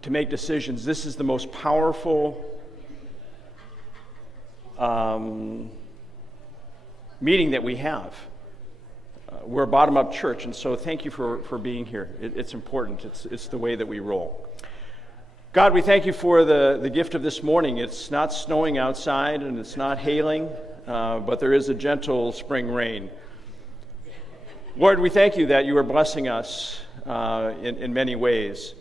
to make decisions. This is the most powerful meeting that we have. We're a bottom-up church, and so thank you for being here. It's important. It's the way that we roll. God, we thank you for the gift of this morning. It's not snowing outside, and it's not hailing, but there is a gentle spring rain. Lord, we thank you that you are blessing us in many ways.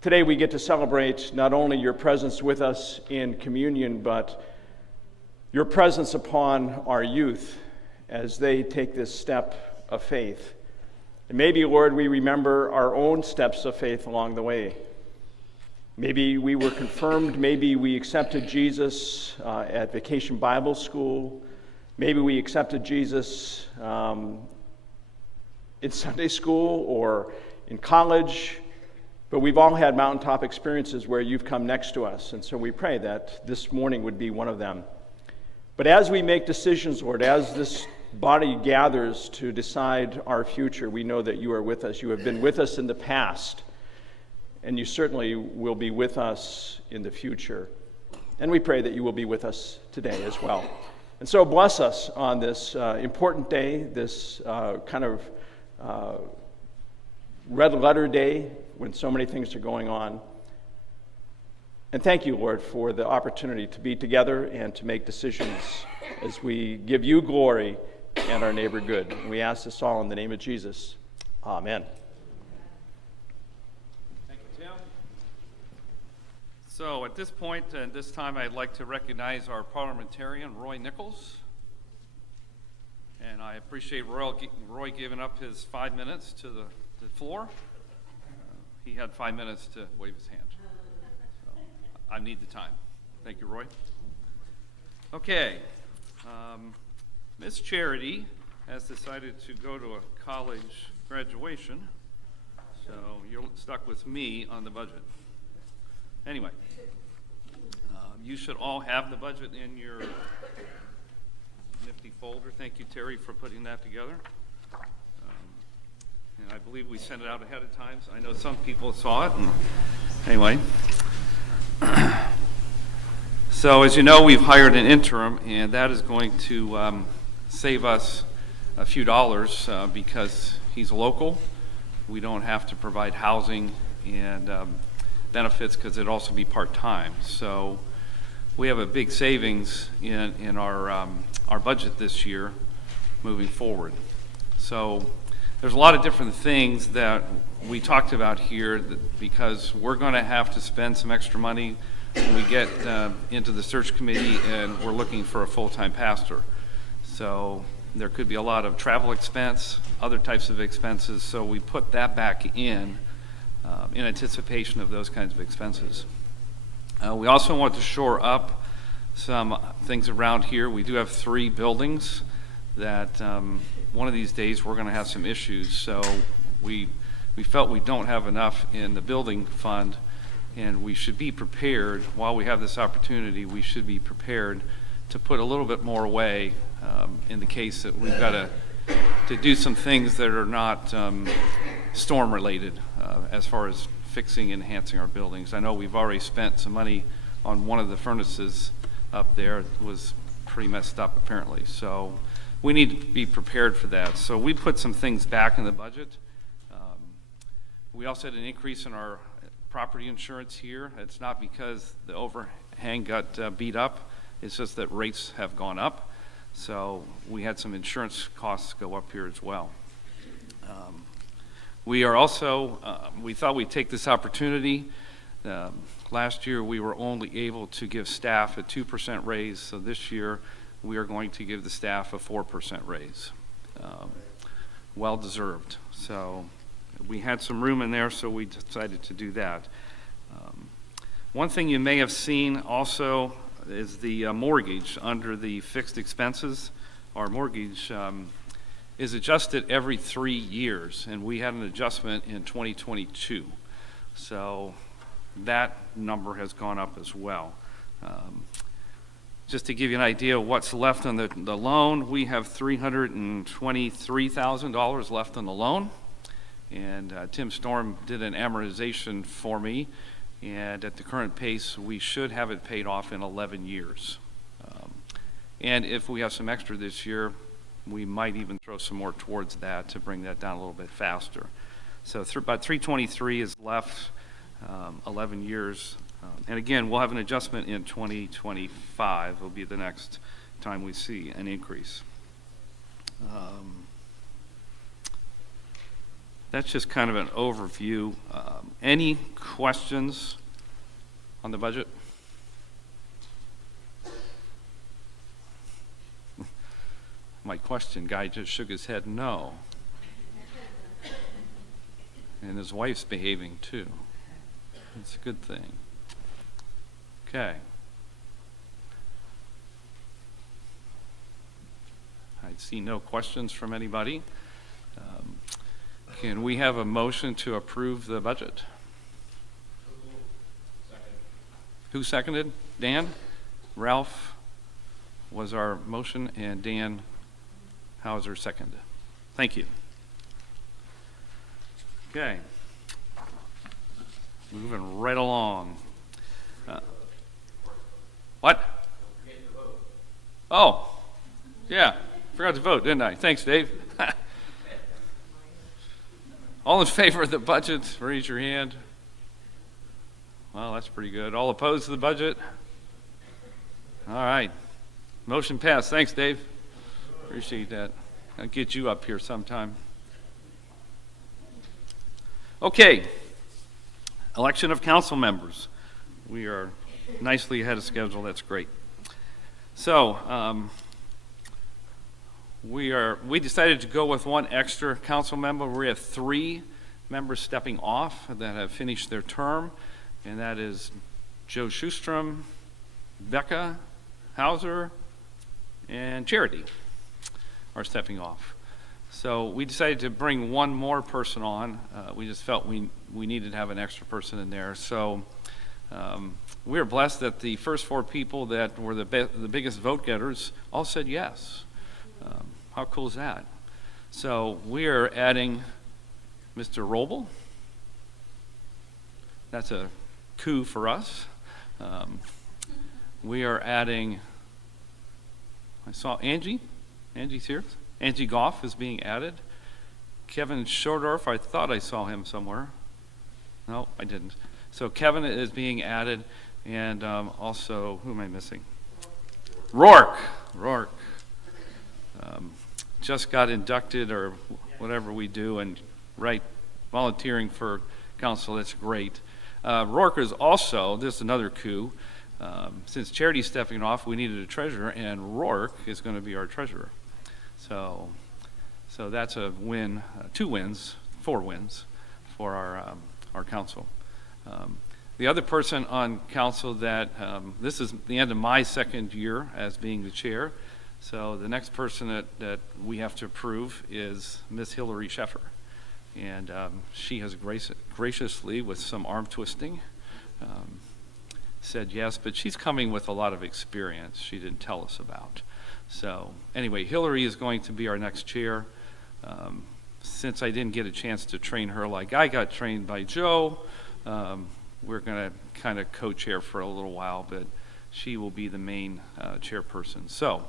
Today we get to celebrate not only your presence with us in communion, but your presence upon our youth as they take this step of faith. And maybe, Lord, we remember our own steps of faith along the way. Maybe we were confirmed, maybe we accepted Jesus at Vacation Bible School, maybe we accepted Jesus in Sunday school or in college, but we've all had mountaintop experiences where you've come next to us, and so we pray that this morning would be one of them. But as we make decisions, Lord, as this body gathers to decide our future, we know that you are with us. You have been with us in the past, and you certainly will be with us in the future. And we pray that you will be with us today as well. And so bless us on this important day, this kind of red letter day when so many things are going on. And thank you, Lord, for the opportunity to be together and to make decisions as we give you glory and our neighbor good. And we ask this all in the name of Jesus. Amen. Thank you, Tim. So at this point, this time, I'd like to recognize our parliamentarian, Roy Nichols. And I appreciate Roy giving up his 5 minutes to the floor. He had 5 minutes to wave his hand. So I need the time. Thank you, Roy. Okay. Miss Charity has decided to go to a college graduation, so you're stuck with me on the budget. Anyway, you should all have the budget in your nifty folder. Thank you, Terry, for putting that together. And I believe we sent it out ahead of time, so I know some people saw it. And anyway. So as you know, we've hired an interim, and that is going to save us a few dollars because he's local. We don't have to provide housing and benefits because it'd also be part-time. So we have a big savings in our budget this year moving forward. So there's a lot of different things that we talked about here because we're going to have to spend some extra money when we get into the search committee and we're looking for a full-time pastor. So there could be a lot of travel expense, other types of expenses, so we put that back in anticipation of those kinds of expenses. We also want to shore up some things around here. We do have 3 buildings that one of these days we're going to have some issues, so we felt we don't have enough in the building fund, and we should be prepared. While we have this opportunity, we should be prepared to put a little bit more away in the case that we've got to do some things that are not storm related as far as fixing and enhancing our buildings. I know we've already spent some money on one of the furnaces up there. It was pretty messed up apparently, so we need to be prepared for that. So we put some things back in the budget. We also had an increase in our property insurance here. It's not because the overhang got beat up, it's just that rates have gone up. So we had some insurance costs go up here as well. We are also, we thought we'd take this opportunity. Last year we were only able to give staff a 2% raise, so this year we are going to give the staff a 4% raise. Well deserved. So we had some room in there, so we decided to do that. One thing you may have seen also is the mortgage under the fixed expenses. Our mortgage is adjusted every 3 years, and we had an adjustment in 2022. So that number has gone up as well. Just to give you an idea of what's left on the loan, we have $323,000 left on the loan, And Tim Storm did an amortization for me, and at the current pace, we should have it paid off in 11 years. And if we have some extra this year, we might even throw some more towards that to bring that down a little bit faster. So about 323 is left, 11 years. And again, we'll have an adjustment in 2025. Will be the next time we see an increase. That's just kind of an overview. Any questions on the budget? My question guy just shook his head no. And his wife's behaving too. It's a good thing. Okay. I see no questions from anybody. Can we have a motion to approve the budget? Second. Who seconded? Dan? Ralph was our motion, and Dan Hauser seconded. Thank you. Okay. Moving right along. What? Oh, yeah. Forgot to vote, didn't I? Thanks, Dave. All in favor of the budget, raise your hand. Well, that's pretty good. All opposed to the budget? All right. Motion passed. Thanks, Dave. Appreciate that. I'll get you up here sometime. Okay. Election of council members. We are nicely ahead of schedule. That's great. So, we decided to go with one extra council member. We have 3 members stepping off that have finished their term, and that is Joe Schustrom, Becca Hauser, and Charity are stepping off. So we decided to bring one more person on. We just felt we needed to have an extra person in there. So we are blessed that the first 4 people that were the biggest vote getters all said yes. How cool is that? So we are adding Mr. Roble. That's a coup for us. We are adding, I saw Angie. Angie's here. Angie Goff is being added. Kevin Shordorf, I thought I saw him somewhere. No, I didn't. So Kevin is being added, and also, who am I missing? Rourke. Just got inducted, or whatever we do, and volunteering for council. That's great. Rourke is also, this is another coup. Since Charity's stepping off, we needed a treasurer, and Rourke is going to be our treasurer. So that's a win, 4 wins for our council. The other person on council that, this is the end of my second year as being the chair. So the next person that we have to approve is Miss Hillary Sheffer. And she has graciously, with some arm twisting, said yes, but she's coming with a lot of experience she didn't tell us about. So anyway, Hillary is going to be our next chair. Since I didn't get a chance to train her like I got trained by Joe, we're going to kind of co-chair for a little while, but she will be the main chairperson. So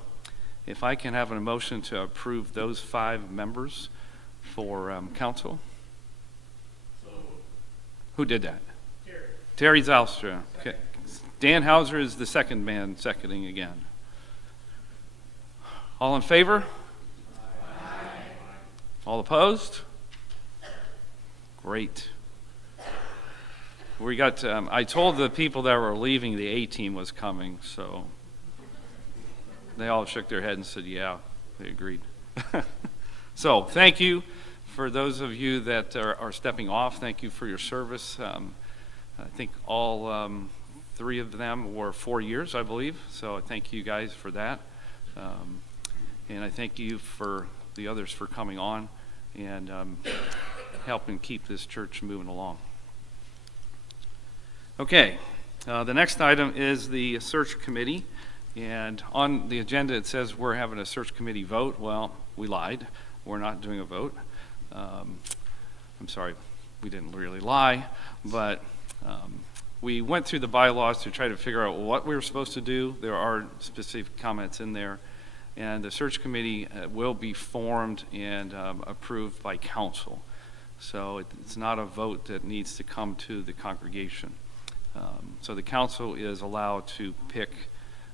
if I can have an motion to approve those 5 members for council. Who did that? Terry Zalstra. Okay. Dan Hauser is the second man seconding again. All in favor? Aye. All opposed? Great. We got, I told the people that were leaving the A team was coming, so they all shook their head and said, yeah, they agreed. So thank you for those of you that are stepping off. Thank you for your service. I think all 3 of them were 4 years, I believe. So I thank you guys for that. And I thank you for the others for coming on and helping keep this church moving along. Okay, the next item is the search committee. And on the agenda it says we're having a search committee vote. Well, we lied. We're not doing a vote. I'm sorry, we didn't really lie, but we went through the bylaws to try to figure out what we were supposed to do. There are specific comments in there, and the search committee will be formed and approved by council. So it's not a vote that needs to come to the congregation. So the council is allowed to pick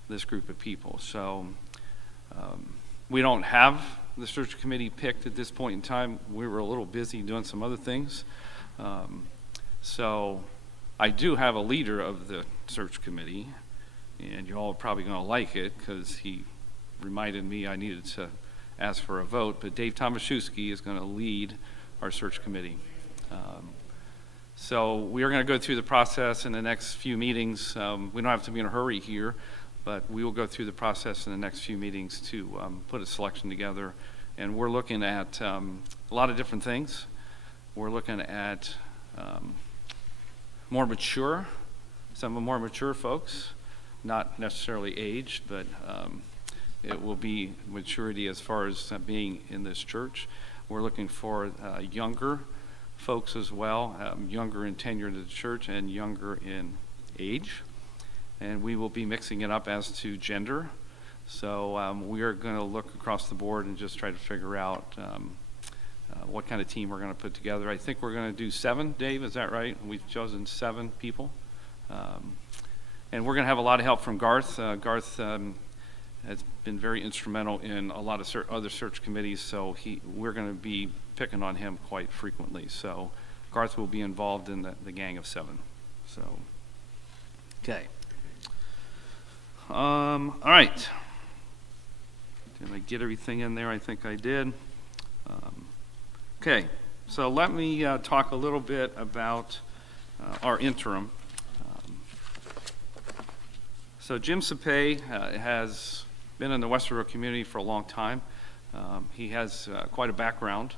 this group of people. So we don't have the search committee picked at this point in time. We were a little busy doing some other things. So I do have a leader of the search committee, and you all are probably going to like it because he reminded me I needed to ask for a vote, but Dave Tomaszewski is going to lead our search committee. So we are going to go through the process in the next few meetings. We don't have to be in a hurry here, but we will go through the process in the next few meetings to put a selection together. And we're looking at a lot of different things. We're looking at some more mature folks, not necessarily aged, but it will be maturity as far as being in this church. We're looking for younger folks as well, younger in tenure in the church and younger in age. And we will be mixing it up as to gender. So we are going to look across the board and just try to figure out what kind of team we're going to put together. I think we're going to do 7, Dave, is that right? We've chosen 7 people. And we're going to have a lot of help from Garth. Garth has been very instrumental in a lot of other search committees, so we're going to be picking on him quite frequently. So Garth will be involved in the gang of 7. So, okay. All right. Did I get everything in there? I think I did. Okay, so let me talk a little bit about our interim. So Jim Zippay has been in the Westerville community for a long time. He has quite a background.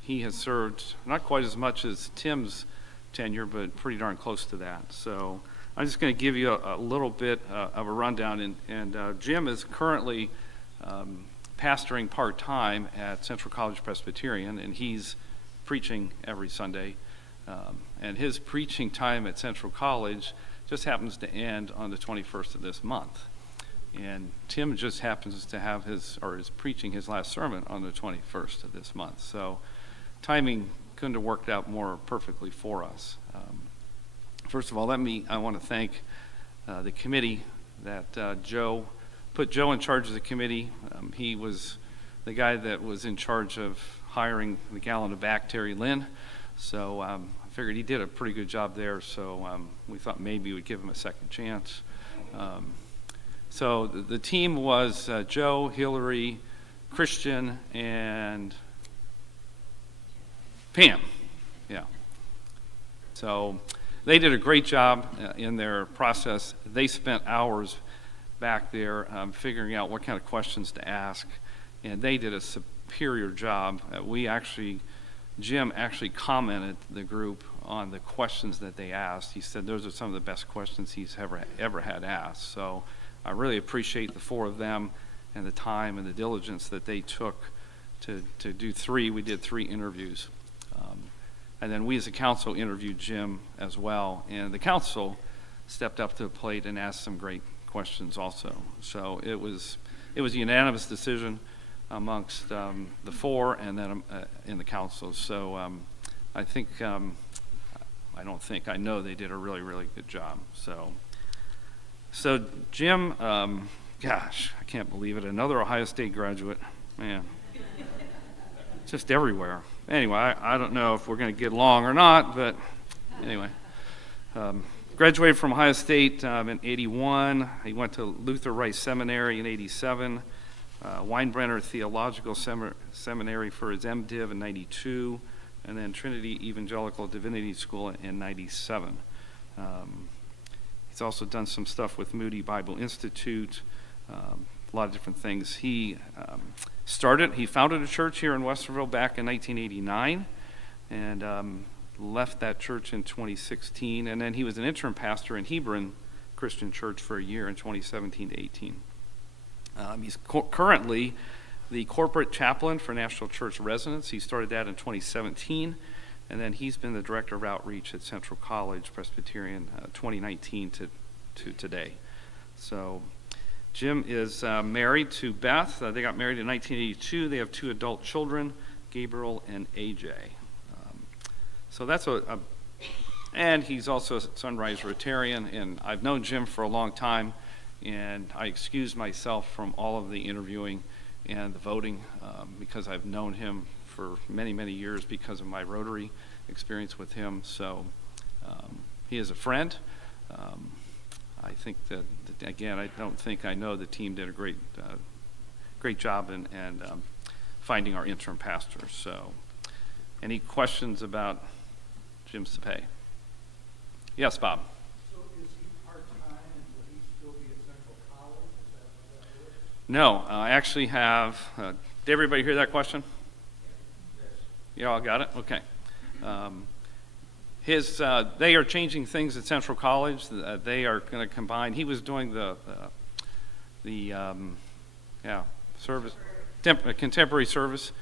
He has served not quite as much as Tim's tenure, but pretty darn close to that. So I'm just going to give you a little bit of a rundown. And Jim is currently pastoring part-time at Central College Presbyterian, and he's preaching every Sunday. And his preaching time at Central College just happens to end on the 21st of this month. And Tim just happens to have is preaching his last sermon on the 21st of this month. So timing couldn't have worked out more perfectly for us. First of all, I want to thank the committee that put Joe in charge of the committee. He was the guy that was in charge of hiring the gal in the back, Terry Lynn. So I figured he did a pretty good job there, so we thought maybe we'd give him a second chance. So the team was Joe, Hillary, Christian, and Pam. Yeah. So they did a great job in their process. They spent hours back there figuring out what kind of questions to ask, and they did a superior job. Jim actually commented the group on the questions that they asked. He said those are some of the best questions he's ever had asked. So I really appreciate the 4 of them and the time and the diligence that they took to do 3. We did 3 interviews. And then we as a council interviewed Jim as well. And the council stepped up to the plate and asked some great questions also. So it was a unanimous decision amongst the 4 and then in the council. So I know they did a really, really good job. So Jim, gosh, I can't believe it. Another Ohio State graduate, man. Just everywhere. Anyway, I don't know if we're going to get along or not, but anyway. Graduated from Ohio State in 81. He went to Luther Rice Seminary in 87. Weinbrenner Theological Seminary for his MDiv in 92. And then Trinity Evangelical Divinity School in 97. He's also done some stuff with Moody Bible Institute, a lot of different things. He founded a church here in Westerville back in 1989 and left that church in 2016. And then he was an interim pastor in Hebron Christian Church for a year in 2017 to 18. He's currently the corporate chaplain for National Church Residents. He started that in 2017, and then he's been the director of outreach at Central College Presbyterian 2019 to today. So Jim is married to Beth. They got married in 1982. They have 2 adult children, Gabriel and AJ. So that's and he's also a Sunrise Rotarian, and I've known Jim for a long time, and I excused myself from all of the interviewing and the voting because I've known him for many, many years because of my Rotary experience with him. So he is a friend. I think that again, I don't think I know the team did a great job in finding our interim pastor. So any questions about Jim Zippay? Yes, Bob. So is he part-time and will he still be at Central College? Is that how that works? No, I actually have, did everybody hear that question? Yes. You all got it? Okay. They are changing things at Central College. They are going to combine, he was doing the service, contemporary service,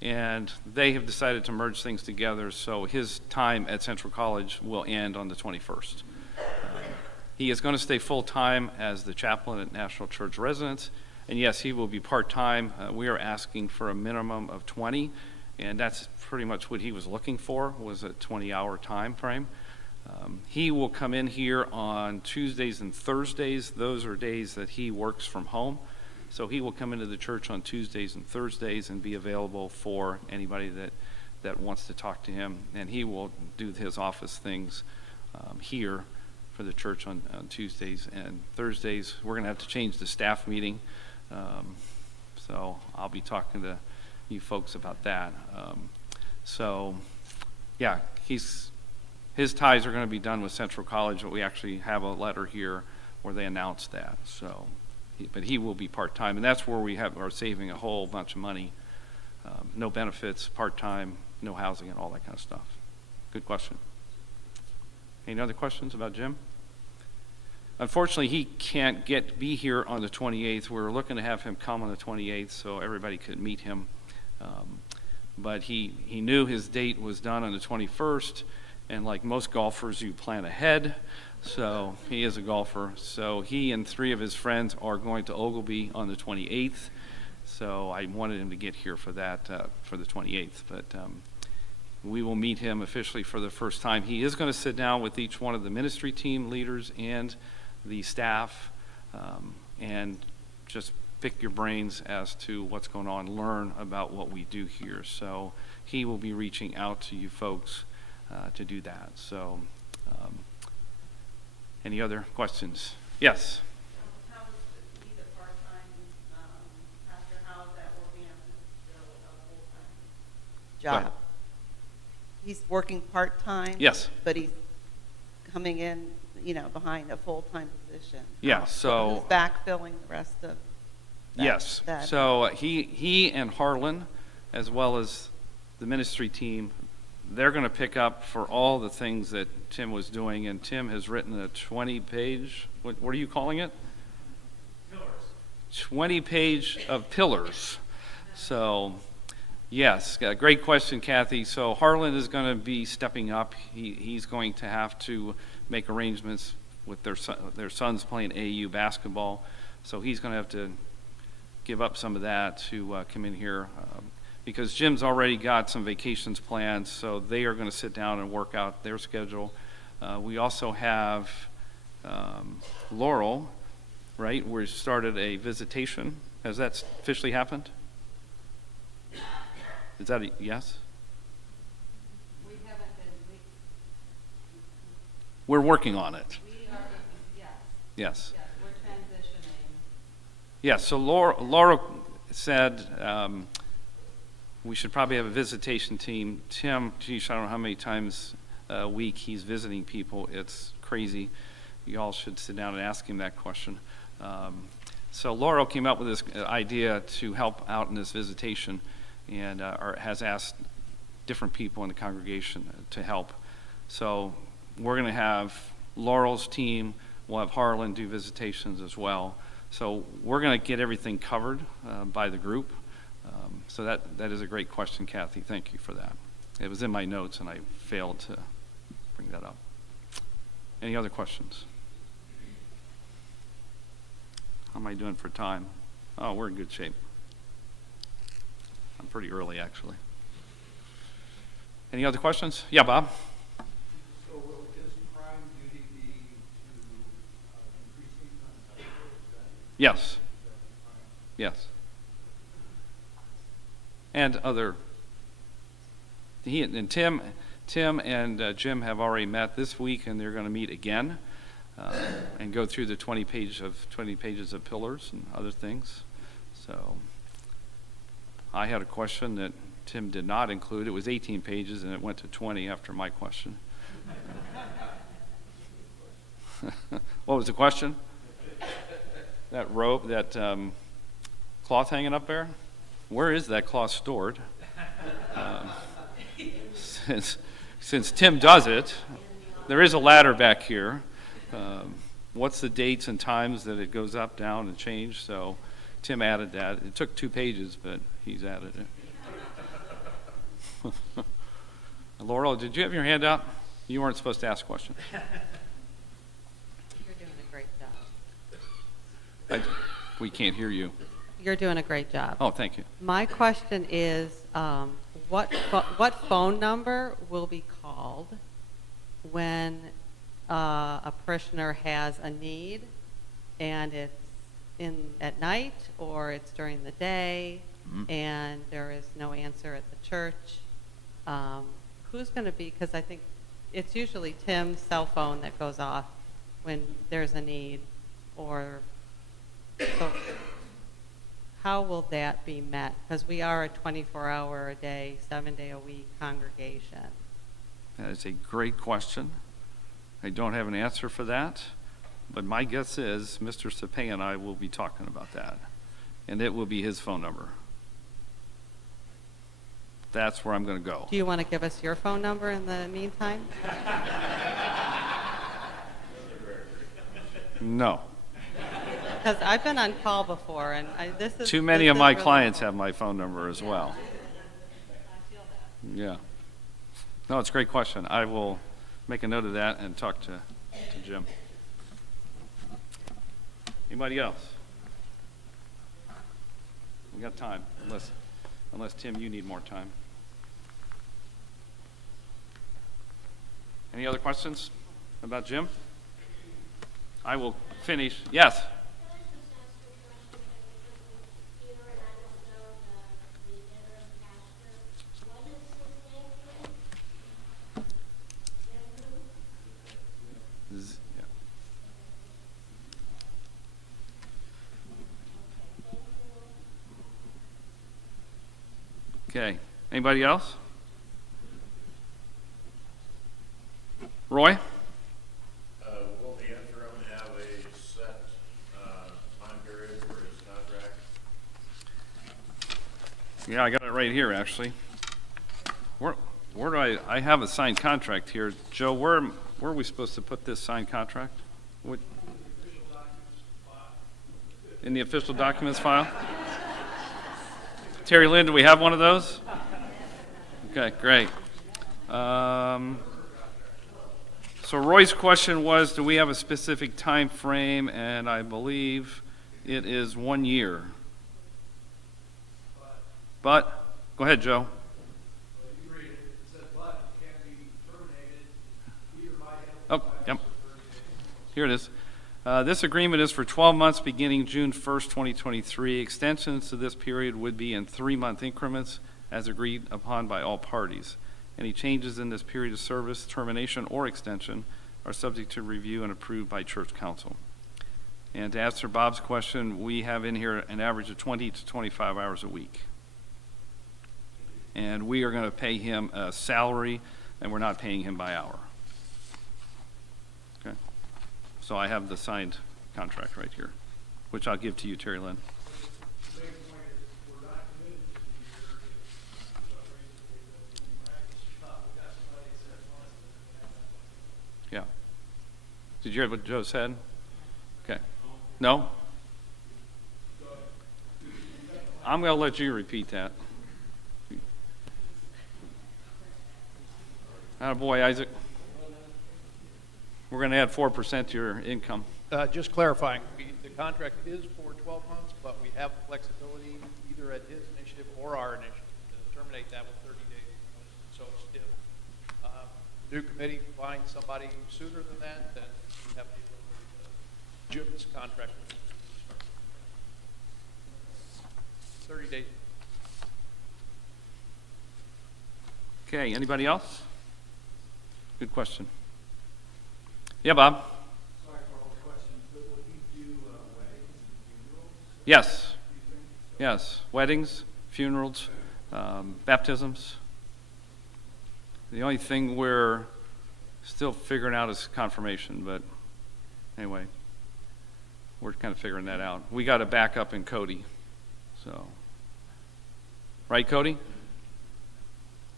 and they have decided to merge things together, so his time at Central College will end on the 21st. He is going to stay full-time as the chaplain at National Church Residents, and yes, he will be part-time. We are asking for a minimum of 20, and that's pretty much what he was looking for, was a 20-hour time frame. He will come in here on Tuesdays and Thursdays. Those are days that he works from home. So he will come into the church on Tuesdays and Thursdays and be available for anybody that wants to talk to him. And he will do his office things here for the church on Tuesdays and Thursdays. We're going to have to change the staff meeting. So I'll be talking to you folks about that. So yeah, his ties are going to be done with Central College, but we actually have a letter here where they announce that. So. But he will be part-time, and that's where we are saving a whole bunch of money. No benefits, part-time, no housing, and all that kind of stuff. Good question. Any other questions about Jim? Unfortunately, he can't be here on the 28th. We're looking to have him come on the 28th so everybody could meet him. But he knew his date was done on the 21st, and like most golfers, you plan ahead. So he is a golfer. So he and 3 of his friends are going to Ogilvy on the 28th. So I wanted him to get here for that, for the 28th. But we will meet him officially for the first time. He is going to sit down with each one of the ministry team leaders and the staff and just pick your brains as to what's going on, learn about what we do here. So he will be reaching out to you folks to do that. So. Any other questions? Yes. How is he's a part-time pastor? How is that working out to still a full-time job? He's working part-time. Yes. But he's coming in, behind a full-time position. Yeah. So he's backfilling the rest of. Yes. So he and Harlan, as well as the ministry team, they're going to pick up for all the things that Tim was doing, and Tim has written a 20-page, what are you calling it? Pillars. 20-page of pillars. So, yes, great question, Kathy. So Harlan is going to be stepping up. He's going to have to make arrangements with their sons playing AU basketball. So he's going to have to give up some of that to come in here. Because Jim's already got some vacations planned, so they are going to sit down and work out their schedule. We also have Laurel, right? We started a visitation. Has that officially happened? Is that a yes? We haven't been. We're working on it. We are. Yes. Yes. Yes. We're transitioning. Yes. So Laura said. We should probably have a visitation team. Tim, geez, I don't know how many times a week he's visiting people. It's crazy. You all should sit down and ask him that question. So Laurel came up with this idea to help out in this visitation and has asked different people in the congregation to help. So we're going to have Laurel's team. We'll have Harlan do visitations as well. So we're going to get everything covered by the group. So that is a great question, Kathy. Thank you for that. It was in my notes, and I failed to bring that up. Any other questions? How am I doing for time? Oh, we're in good shape. I'm pretty early, actually. Any other questions? Yeah, Bob? So will his prime duty be to increase income tax rates? Yes. Yes. And Tim and Jim have already met this week, and they're going to meet again and go through the 20 pages of pillars and other things. So I had a question that Tim did not include. It was 18 pages, and it went to 20 after my question. What was the question? That rope, that cloth hanging up there? Where is that cloth stored? Since Tim does it, there is a ladder back here. What's the dates and times that it goes up, down, and change? So Tim added that. It took 2 pages, but he's added it. Laurel, did you have your hand up? You weren't supposed to ask questions. You're doing a great job. We can't hear you. You're doing a great job. Oh, thank you. My question is, what phone number will be called when a parishioner has a need, and it's at night or it's during the day, and there is no answer at the church? Who's going to be? Because I think it's usually Tim's cell phone that goes off when there's a need, or so. How will that be met? Because we are a 24-hour-a-day, 7-day-a-week congregation. That is a great question. I don't have an answer for that, but my guess is Mr. Zippay and I will be talking about that, and it will be his phone number. That's where I'm going to go. Do you want to give us your phone number in the meantime? No. Because I've been on call before, and this is Too many this of is my really clients cool. have my phone number as well. Yeah. No, it's a great question. I will make a note of that and talk to Jim. Anybody else? We got time, unless Tim, you need more time. Any other questions about Jim? I will finish. Yes. Yeah. Okay. Anybody else? Roy? Will the interim have a set time period for his contract? Yeah, I got it right here, actually. Where do I have a signed contract here. Joe, where are we supposed to put this signed contract? What? In the official documents file? Terry Lynn, do we have one of those? Okay, great. So Roy's question was, do we have a specific time frame? And I believe it is 1 year. But, go ahead, Joe. Oh, yep. Here it is. This agreement is for 12 months beginning June 1st, 2023. Extensions to this period would be in 3-month increments as agreed upon by all parties. Any changes in this period of service, termination, or extension are subject to review and approved by Church Council. And to answer Bob's question, we have in here an average of 20 to 25 hours a week. And we are going to pay him a salary, and we're not paying him by hour. Okay? So I have the signed contract right here, which I'll give to you, Terry Lynn. Yeah. Did you hear what Joe said? Okay. No? I'm going to let you repeat that. Attaboy, Isaac. We're going to add 4% to your income. Just clarifying, the contract is for 12 months, but we have flexibility either at his initiative or our initiative to terminate that with 30 days. So if the new committee finds somebody sooner than that, then we have the ability to Jim's contract. 30 days. Okay, anybody else? Good question. Yeah, Bob? Sorry for all the questions, but will he do weddings and funerals? Yes. Yes. Weddings, funerals, baptisms. The only thing we're still figuring out is confirmation, but anyway, we're kind of figuring that out. We got a backup in Cody, so. Right, Cody?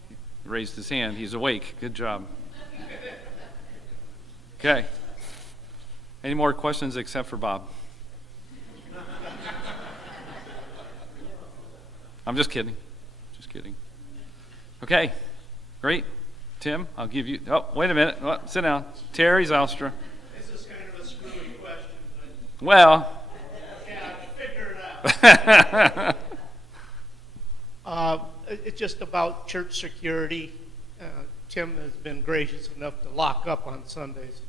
He raised his hand. He's awake. Good job. Okay. Any more questions except for Bob? I'm just kidding. Just kidding. Okay. Great. Tim, I'll give you. Oh, wait a minute. Oh, sit down. Terry Zylstra. This is kind of a screwy question, but Well. yeah, figure it out. It's just about church security. Tim has been gracious enough to lock up on Sundays,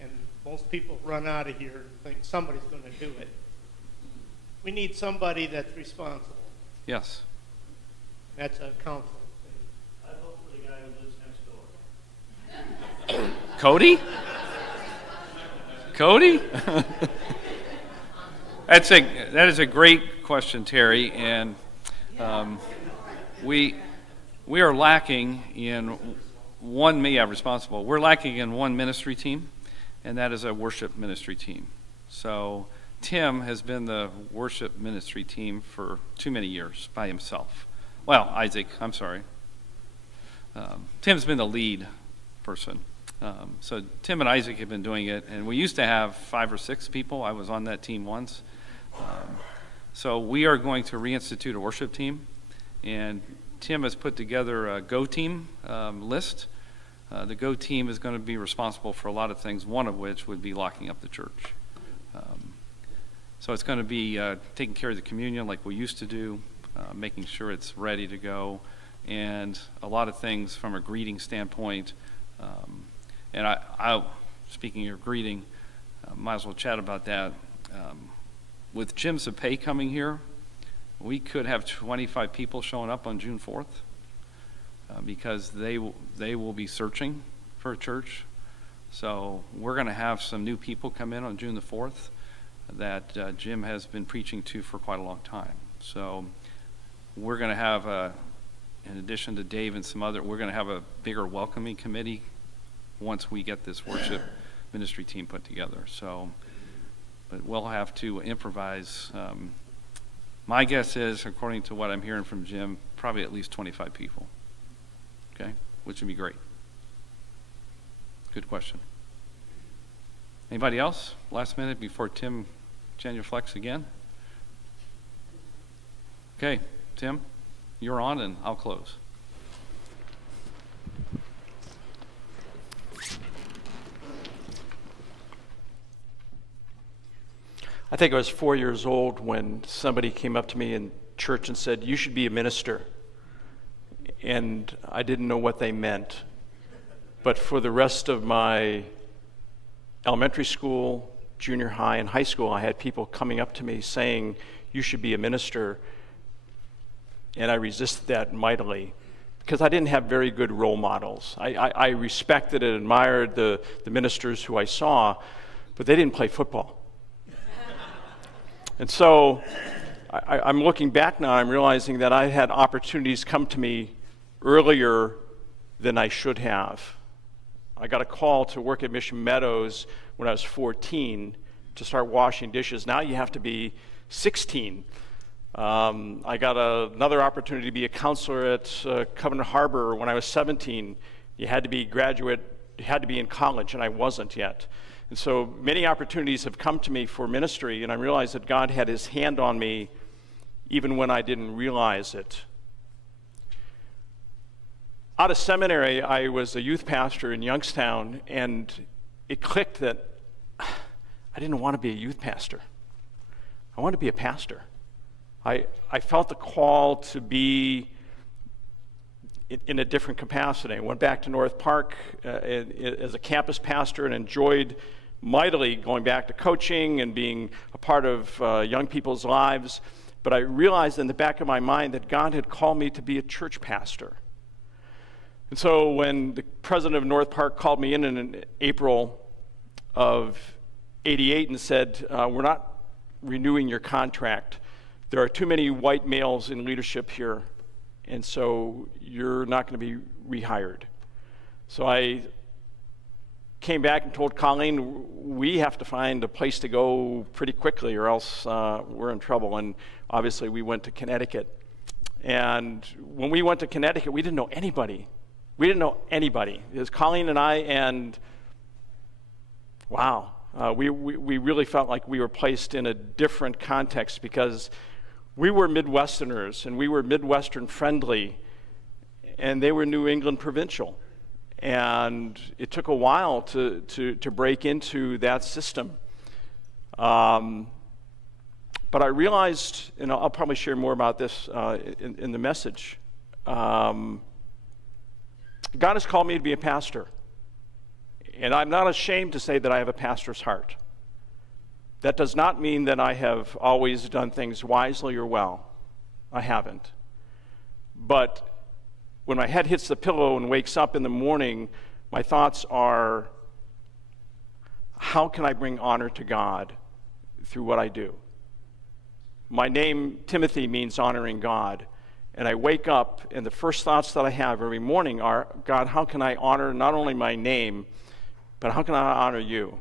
and most people run out of here and think somebody's going to do it. We need somebody that's responsible. Yes. That's a council thing. I vote for the guy who lives next door. Cody? Cody? That is a great question, Terry, and we are lacking in one, me, I'm responsible. We're lacking in one ministry team, and that is a worship ministry team. So Tim has been the worship ministry team for too many years by himself. Well, Isaac, I'm sorry. Tim's been the lead person. So Tim and Isaac have been doing it, and we used to have 5 or 6 people. I was on that team once. So we are going to reinstitute a worship team, and Tim has put together a Go Team list. The Go Team is going to be responsible for a lot of things, one of which would be locking up the church. So it's going to be taking care of the communion like we used to do, making sure it's ready to go, and a lot of things from a greeting standpoint. And I speaking of your greeting, might as well chat about that. With Jim Zippay coming here, we could have 25 people showing up on June 4th because they will be searching for a church. So we're going to have some new people come in on June the 4th that Jim has been preaching to for quite a long time. So we're going to have, in addition to Dave and some other, we're going to have a bigger welcoming committee once we get this worship ministry team put together. So, but we'll have to improvise. My guess is, according to what I'm hearing from Jim, probably at least 25 people. Okay, which would be great. Good question. Anybody else? Last minute before Tim genuflects again. Okay, Tim, you're on, and I'll close. I think I was 4 years old when somebody came up to me in church and said, "You should be a minister." And I didn't know what they meant. But for the rest of my elementary school, junior high, and high school, I had people coming up to me saying, "You should be a minister." And I resisted that mightily because I didn't have very good role models. I respected and admired the ministers who I saw, but they didn't play football. And so I'm looking back now, I'm realizing that I had opportunities come to me earlier than I should have. I got a call to work at Mission Meadows when I was 14 to start washing dishes. Now you have to be 16. I got another opportunity to be a counselor at Covenant Harbor when I was 17. You had to be graduate, you had to be in college, and I wasn't yet. And so many opportunities have come to me for ministry, and I realized that God had his hand on me even when I didn't realize it. Out of seminary, I was a youth pastor in Youngstown, and it clicked that I didn't want to be a youth pastor. I wanted to be a pastor. I felt the call to be in a different capacity. I went back to North Park as a campus pastor and enjoyed mightily going back to coaching and being a part of young people's lives. But I realized in the back of my mind that God had called me to be a church pastor. And so when the president of North Park called me in April of '88 and said, we're not renewing your contract. There are too many white males in leadership here, and so you're not going to be rehired. So I came back and told Colleen, we have to find a place to go pretty quickly or else we're in trouble. And obviously we went to Connecticut. And when we went to Connecticut, we didn't know anybody. We didn't know anybody. It was Colleen and I, and wow, we really felt like we were placed in a different context because we were Midwesterners and we were Midwestern friendly, and they were New England provincial. And it took a while to break into that system. But I realized, and I'll probably share more about this in the message, God has called me to be a pastor. And I'm not ashamed to say that I have a pastor's heart. That does not mean that I have always done things wisely or well. I haven't. But when my head hits the pillow and wakes up in the morning, my thoughts are, how can I bring honor to God through what I do? My name, Timothy, means honoring God. And I wake up, and the first thoughts that I have every morning are, God, how can I honor not only my name, but how can I honor you?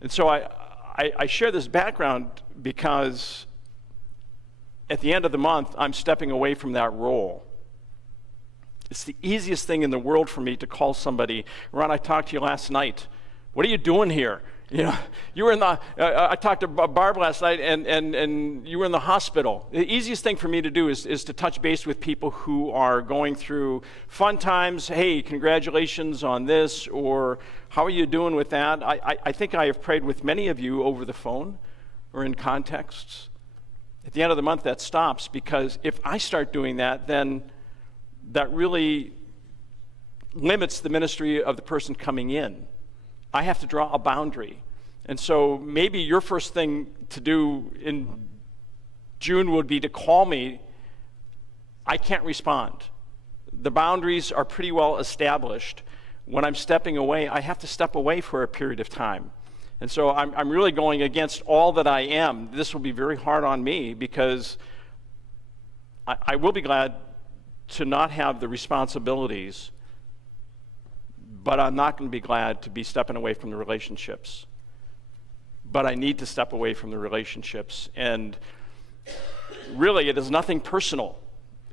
And so I share this background because at the end of the month, I'm stepping away from that role. It's the easiest thing in the world for me to call somebody, Ron, I talked to you last night. What are you doing here? You know, you were in the, I talked to Barb last night, and you were in the hospital. The easiest thing for me to do is to touch base with people who are going through fun times. Hey, congratulations on this, or how are you doing with that? I think I have prayed with many of you over the phone or in contexts. At the end of the month, that stops, because if I start doing that, then that really limits the ministry of the person coming in. I have to draw a boundary. And so maybe your first thing to do in June would be to call me. I can't respond. The boundaries are pretty well established. When I'm stepping away, I have to step away for a period of time. And so I'm really going against all that I am. This will be very hard on me because I will be glad to not have the responsibilities, but I'm not going to be glad to be stepping away from the relationships. But I need to step away from the relationships. And really, it is nothing personal,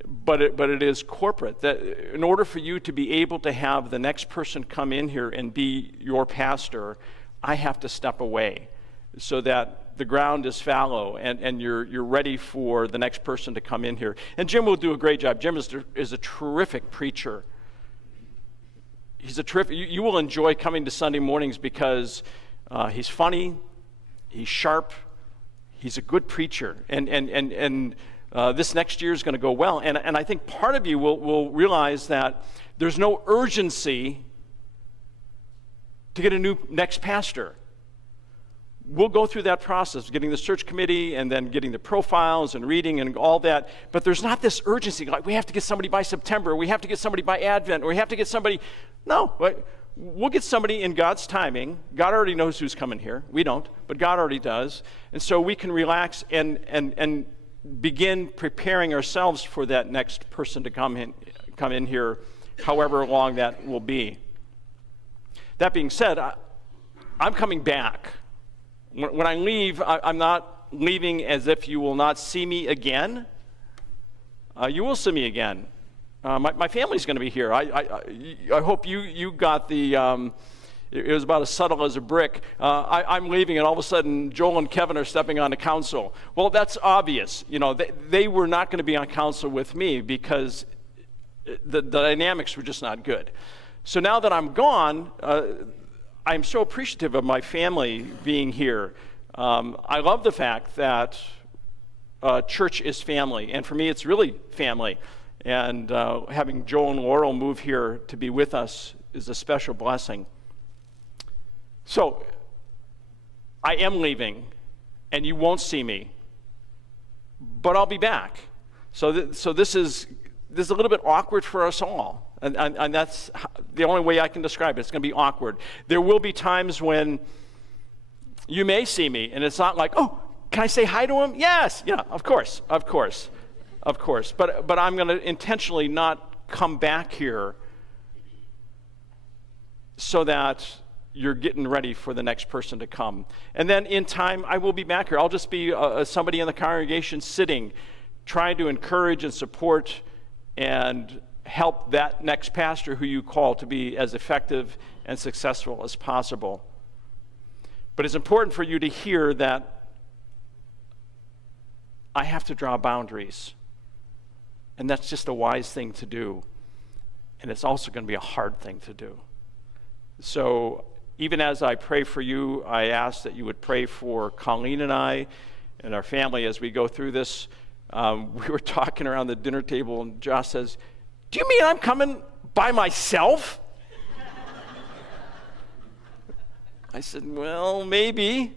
but it is corporate. That in order for you to be able to have the next person come in here and be your pastor, I have to step away so that the ground is fallow and you're ready for the next person to come in here. And Jim will do a great job. Jim is a terrific preacher. He's a terrific, you will enjoy coming to Sunday mornings because he's funny, he's sharp, he's a good preacher, and this next year is going to go well. And I think part of you will realize that there's no urgency to get a new next pastor. We'll go through that process, getting the search committee and then getting the profiles and reading and all that, but there's not this urgency, like we have to get somebody by September, we have to get somebody by Advent, or we have to get somebody. No, we'll get somebody in God's timing. God already knows who's coming here. We don't, but God already does. And so we can relax and begin preparing ourselves for that next person to come in here, however long that will be. That being said, I'm coming back. When I leave, I'm not leaving as if you will not see me again. You will see me again. My family's going to be here. I hope you got the It was about as subtle as a brick. I'm leaving, and all of a sudden, Joel and Kevin are stepping on the council. Well, that's obvious. They were not going to be on council with me because the dynamics were just not good. So now that I'm gone, I'm so appreciative of my family being here. I love the fact that church is family, and for me, it's really family. And having Joel and Laurel move here to be with us is a special blessing. So, I am leaving, and you won't see me, but I'll be back. So this is a little bit awkward for us all, and that's the only way I can describe it. It's going to be awkward. There will be times when you may see me, and it's not like, oh, can I say hi to him? Yes, yeah, of course. But I'm going to intentionally not come back here so that you're getting ready for the next person to come. And then in time, I will be back here. I'll just be somebody in the congregation sitting, trying to encourage and support and help that next pastor who you call to be as effective and successful as possible. But it's important for you to hear that I have to draw boundaries. And that's just a wise thing to do. And it's also going to be a hard thing to do. So even as I pray for you, I ask that you would pray for Colleen and I and our family as we go through this. We were talking around the dinner table, and Josh says, "Do you mean I'm coming by myself?" I said, "Well, maybe."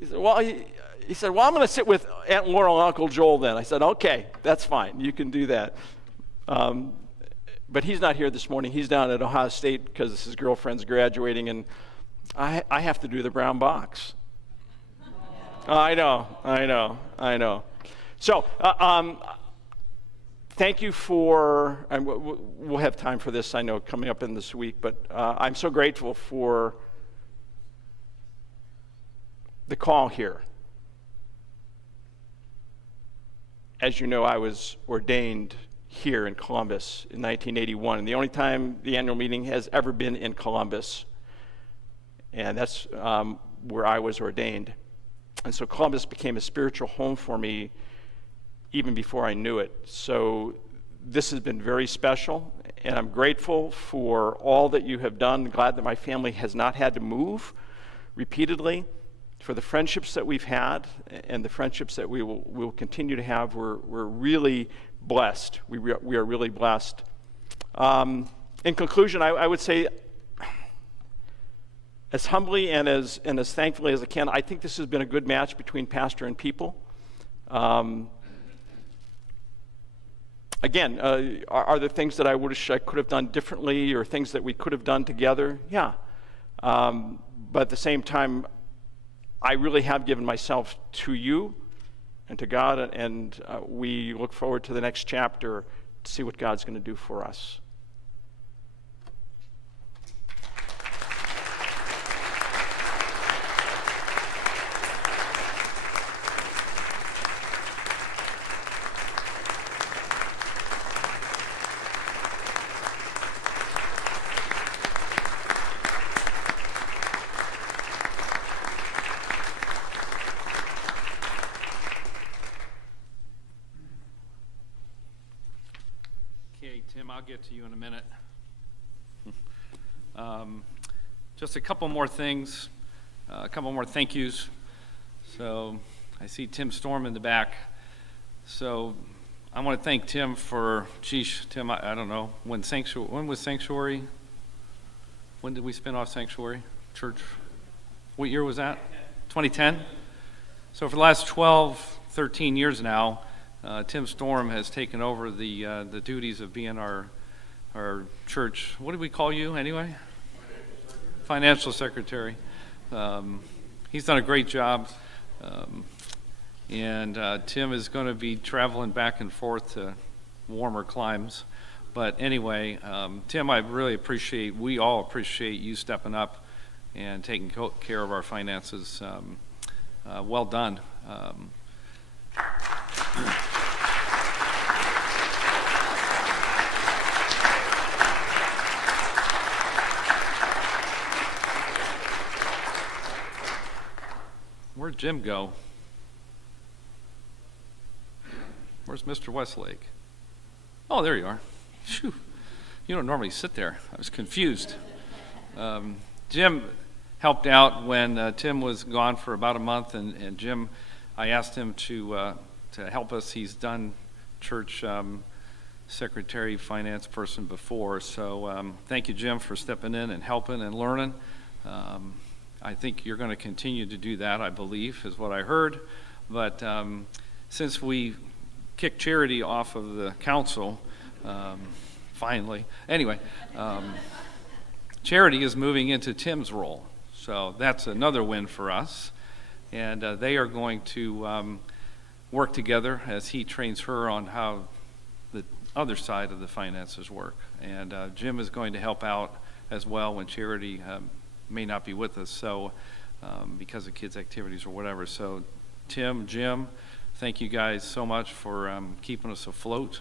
He said, "Well, I'm going to sit with Aunt Laurel and Uncle Joel then." I said, "Okay, that's fine. You can do that." But he's not here this morning. He's down at Ohio State because his girlfriend's graduating, and I have to do the brown box. I know. So, thank you for, and we'll have time for this, I know, coming up in this week, but I'm so grateful for the call here. As you know, I was ordained here in Columbus in 1981, and the only time the annual meeting has ever been in Columbus, and that's where I was ordained. And so Columbus became a spiritual home for me even before I knew it. So this has been very special, and I'm grateful for all that you have done. Glad that my family has not had to move repeatedly. For the friendships that we've had and the friendships that we will continue to have, we're really blessed. We are really blessed. In conclusion, I would say, as humbly and as thankfully as I can, I think this has been a good match between pastor and people. Again, are there things that I wish I could have done differently or things that we could have done together? Yeah. But at the same time, I really have given myself to you and to God, and we look forward to the next chapter to see what God's going to do for us. Tim, I'll get to you in a minute. Just a couple more things, a couple more thank yous. So I see Tim Storm in the back. So I want to thank Tim for, Tim, I don't know, when was Sanctuary? When did we spin off Sanctuary Church? What year was that? 2010? So for the last 12, 13 years now, Tim Storm has taken over the duties of being our church. What did we call you anyway? Financial secretary. He's done a great job, and Tim is going to be traveling back and forth to warmer climes. But anyway, Tim, we all appreciate you stepping up and taking care of our finances. Well done. Where'd Jim go? Where's Mr. Westlake? Oh, there you are. Phew. You don't normally sit there. I was confused. Jim helped out when Tim was gone for about a month, and Jim, I asked him to help us. He's done church secretary, finance person before, so thank you, Jim, for stepping in and helping and learning. I think you're going to continue to do that, I believe, is what I heard. But since we kicked Charity off of the council, finally, anyway, Charity is moving into Tim's role. So that's another win for us. And they are going to work together as he trains her on how the other side of the finances work. And Jim is going to help out as well when Charity may not be with us, so because of kids' activities or whatever. So Tim, Jim, thank you guys so much for keeping us afloat.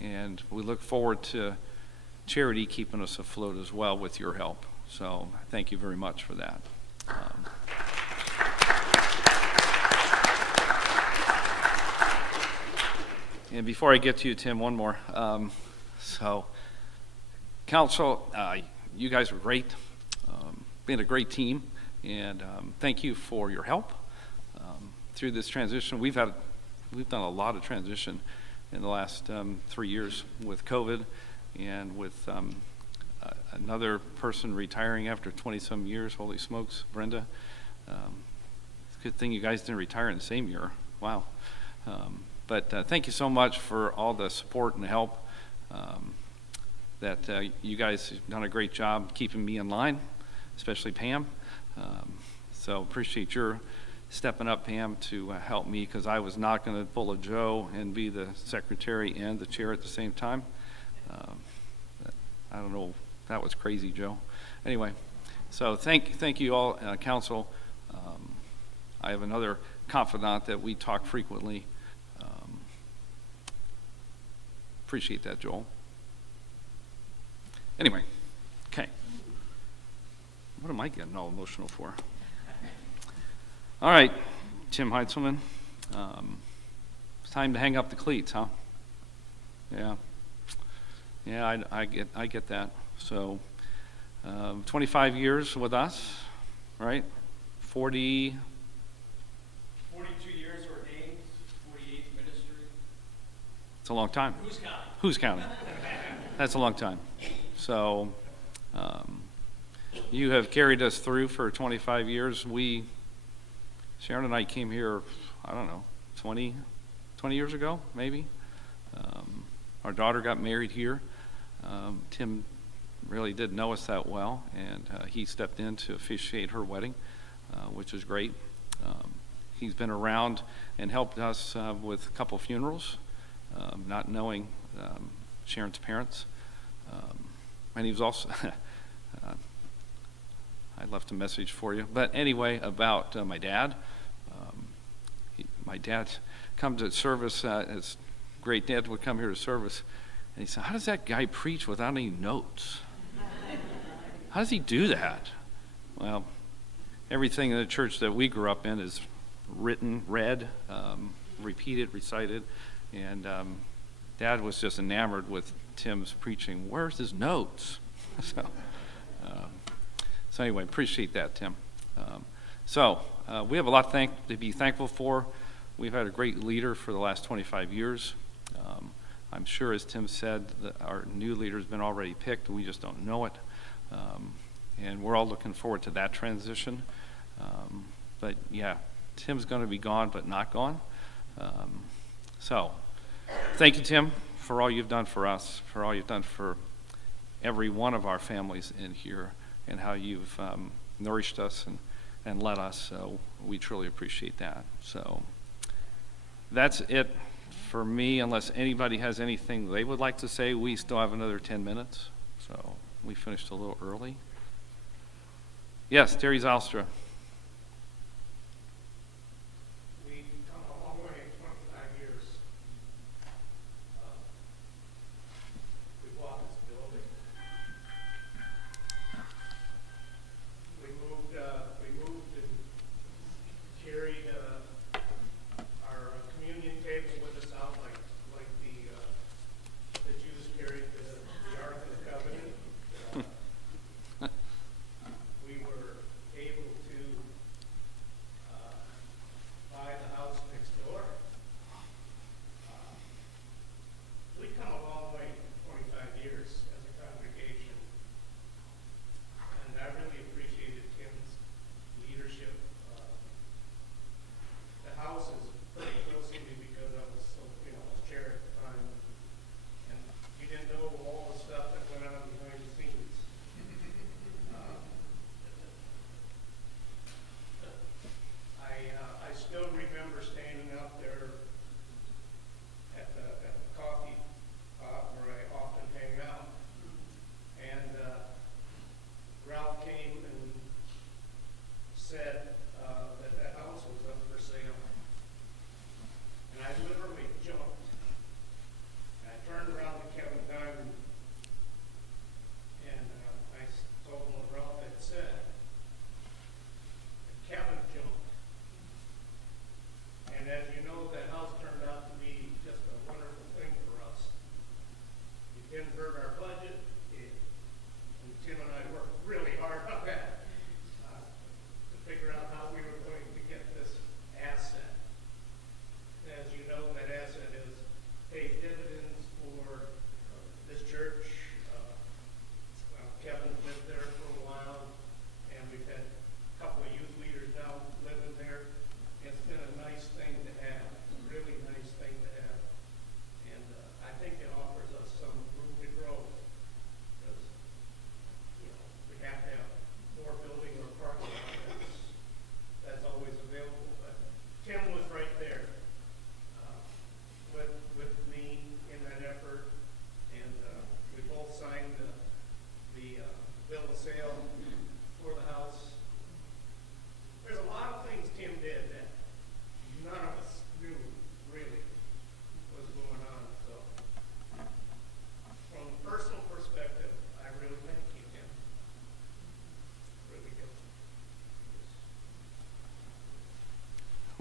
And we look forward to Charity keeping us afloat as well with your help. So thank you very much for that. And before I get to you, Tim, one more. Council, you guys were great. Been a great team, and thank you for your help through this transition. We've done a lot of transition in the last 3 years with COVID, and with another person retiring after 20-some years. Holy smokes, Brenda. It's a good thing you guys didn't retire in the same year. Wow. But thank you so much for all the support and help that you guys have done a great job keeping me in line, especially Pam. So appreciate your stepping up, Pam, to help me, because I was not going to pull a Joe and be the secretary and the chair at the same time. I don't know, that was crazy, Joe. Anyway, so thank you all, council. I have another confidant that we talk frequently. Appreciate that, Joel. Anyway, okay. What am I getting all emotional for? All right, Tim Heitzelman. It's time to hang up the cleats, huh? Yeah. Yeah, I get that. So, 25 years with us, right? 42 years ordained, 48 ministry. It's a long time. Who's counting? That's a long time. So, you have carried us through for 25 years. Sharon and I came here, I don't know, 20 years ago, maybe. Our daughter got married here. Tim really didn't know us that well, and he stepped in to officiate her wedding, which is great. He's been around and helped us with a couple funerals, not knowing Sharon's parents. And he was also, I left a message for you. But anyway, about my dad. My dad come to service, his great dad would come here to service, and he said, how does that guy preach without any notes? How does he do that? Well, everything in the church that we grew up in is written, read, repeated, recited, and Dad was just enamored with Tim's preaching. Where's his notes? So anyway, appreciate that, Tim. We have a lot to be thankful for. We've had a great leader for the last 25 years. I'm sure, as Tim said, that our new leader's been already picked. We just don't know it. And we're all looking forward to that transition. But yeah, Tim's going to be gone, but not gone. Thank you, Tim, for all you've done for us, for all you've done for every one of our families in here, and how you've nourished us and led us. So we truly appreciate that. So that's it for me, unless anybody has anything they would like to say. We still have another 10 minutes, so we finished a little early. Yes, Terry Zalstra. We've come a long way in 25 years. We bought this building. We moved in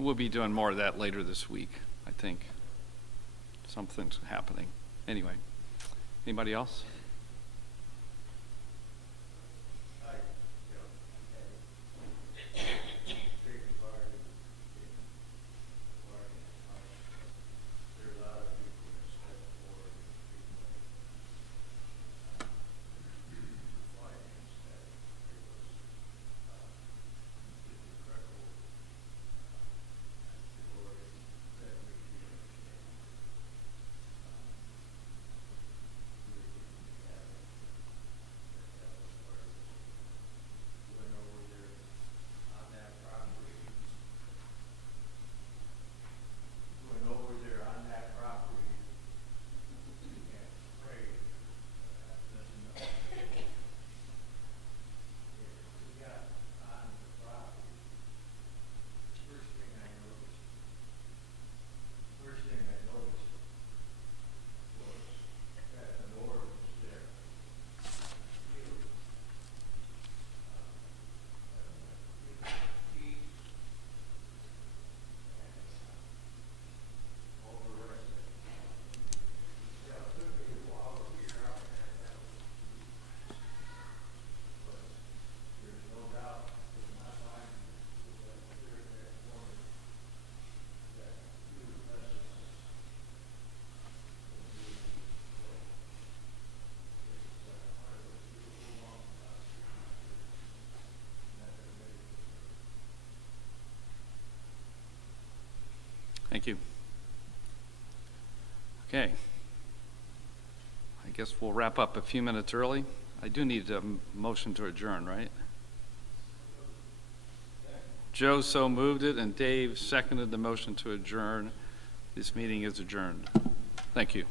We'll be doing more of that later this week, I think. Something's happening. Anyway, anybody else? Thank you. Okay. I guess we'll wrap up a few minutes early. I do need a motion to adjourn, right? Joe so moved it, and Dave seconded the motion to adjourn. This meeting is adjourned. Thank you.